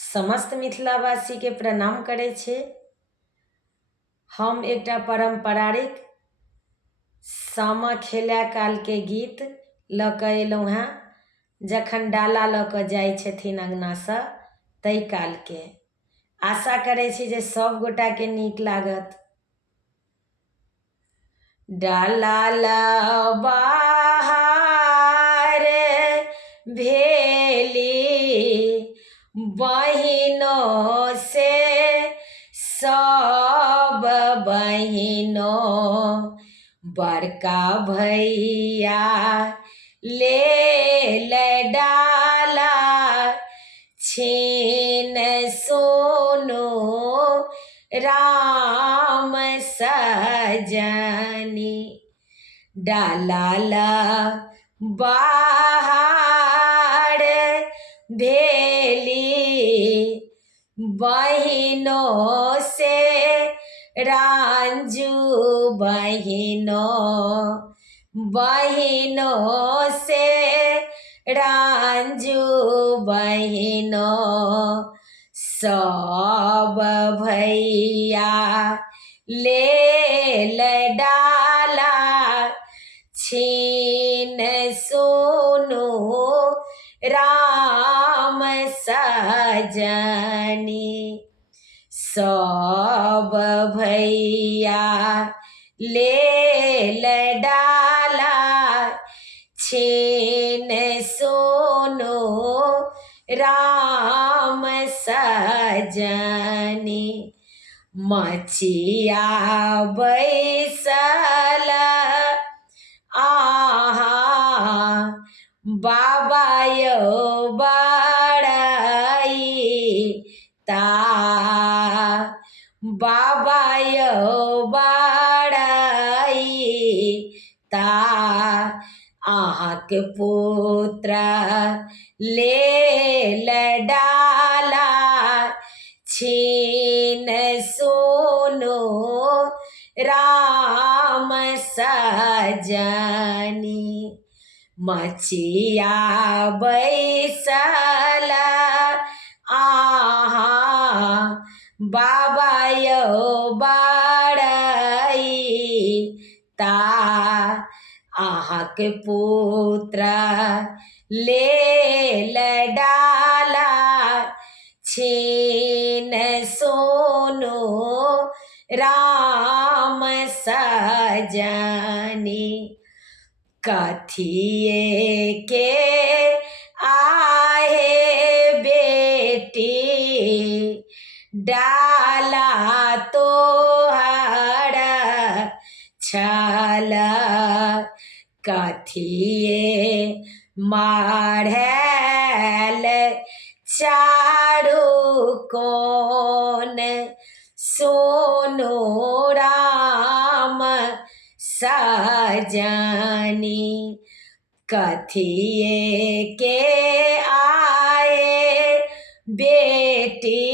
समस्त मिथिलावासी के प्रणाम करे छे। हम एकटा पारंपरिक सामा खेला काल के गीत ल क एलहुँ हैं, जखन डाला ल क जाइ छथिन अंगना से तई काल के। आशा करे छी जे सब गोटा के नीक लागत। डाला ला बाहर भेली बहिनों से सब बहिनों, बड़का भैया ले डाला छीन सोनो राम सजनी। डाला ला बाहर भेली बहिनों से रांझू बहिनों से रांझू बहिनों, सब भैया ले डाला छीन सोनो राम सजनी। सब भैया ले डाला छीन सोनो राम सजनी। मचिया बैसल आहा बाबा यो बड़ाई ता, बाबा यो बड़ाई ता। आहाक पुत्र ले डाला छीन सोनो राम सजनी। मचिया बैसल आहा बाबा यो बड़ाई ता, आहाक पुत्र ले डाला छीन सोनो राम सजनी। कथिए के आहे बेटी डाला तोहर छल, कथिए माढ़ैल चारू कोन सोनो राम सजनी। कथिए के आए बेटी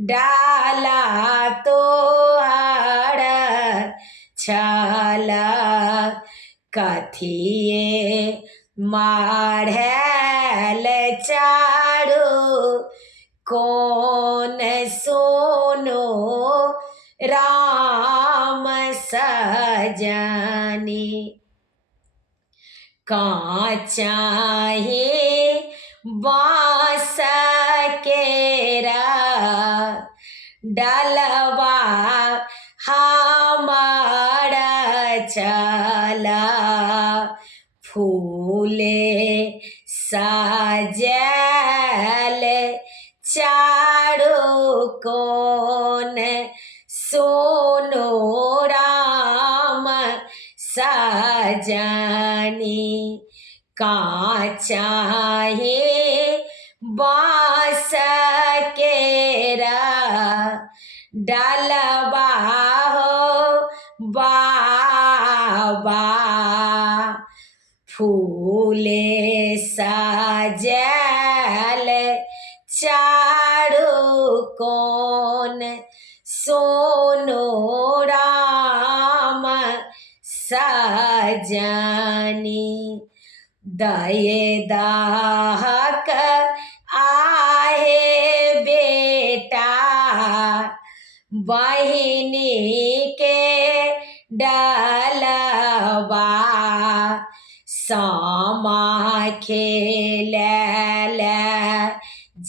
डाला तोहर छल, कथिए माढ़ैल चारू कोन सोनो राम सजनी। काचाही बाँस केरा डलवा हमार चला, फूले सजल चारू कोन सोनो राम सजनी। काचाही बाँस केरा डलवा हो बाबा, फूले सजल चारू कोन सोनो राम सजनी। दये दाहक आहे बहिनी के डालबा सामा खेलैल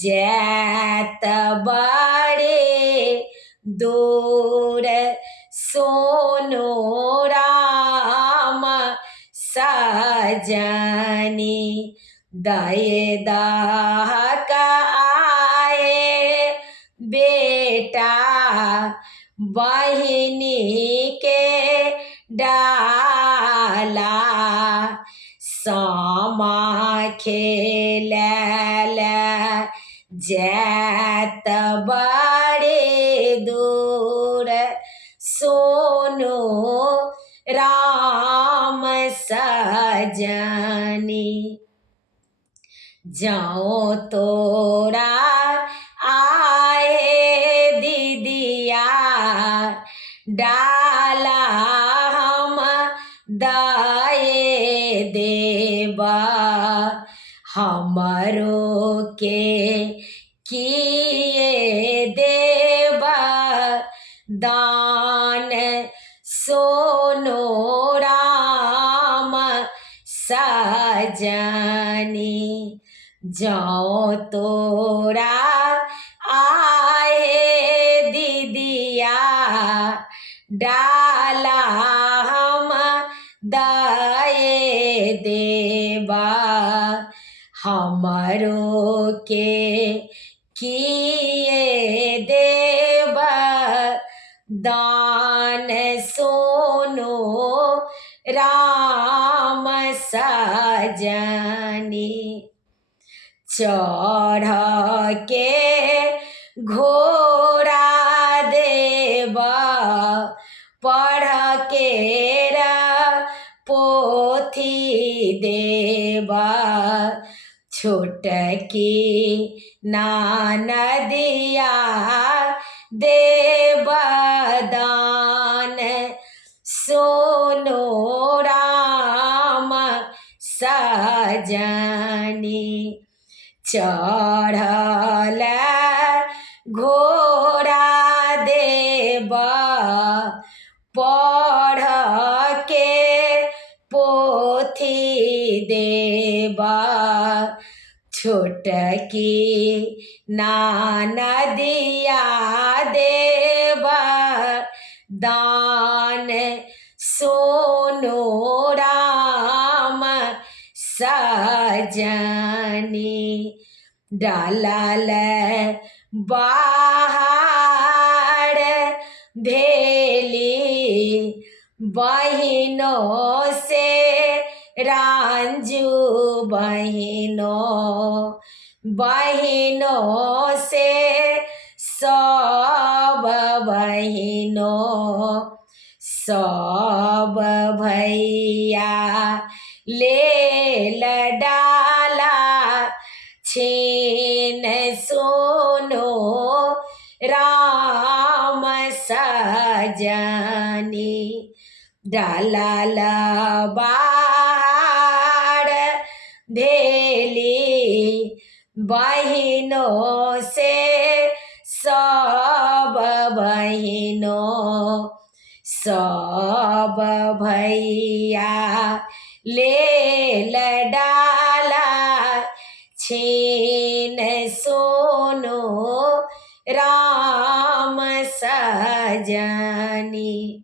जैत बड़े दूर सोनो राम सजनी दये दहक आए बेटा बहिनी के डाला सामा खेलैल जैत बड़े दूर सोनो राम सजनी जाओ तोरा आए दीदिया डाला हम दाए देबा हमरो के किए देबा दान सोनो राम सजनी जाओ तोरा आए दीदिया डाला हम दाए देबा हमरो के किए देबा दान सोनो राम सजनी चढ़ के घोड़ा देबा पढ़ के पोथी देबा छोटकी नदिया देबा दान सोनो राम सजनी चढ़ल घोड़ा देबा पढ़ के पोथी देबा छोटकी नदिया देबा दान सोनो राम सजनी डालल बाहर भेली बहिनों से रांझू बहिनों से सब भैया ले डाला छीन सोनो राम सजनी डालल बाहर भेली बहिनों से सब भैया ले डाला छीन सोनो राम सजनी।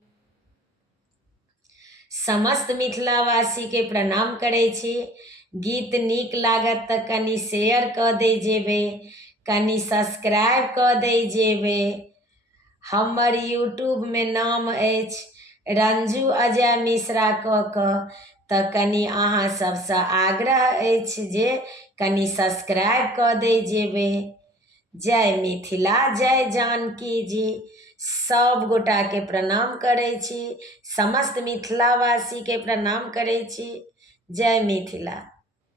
समस्त मिथिलावासी के प्रणाम करै छी। गीत नीक लागत तऽ कनि शेयर कऽ दै जेबै, कनि सब्सक्राइब कऽ दै जेबै। हमर यूट्यूबमे नाम अछि रंजू अजय मिश्रा कऽ कऽ, तऽ कनि अहाँ सबसँ आग्रह अछि जे कनि सब्सक्राइब कऽ दै जेबै। जय मिथिला, जय जानकी जी। सब गोटाके प्रणाम करै छी, समस्त मिथिलावासीके प्रणाम करै छी। जय मिथिला।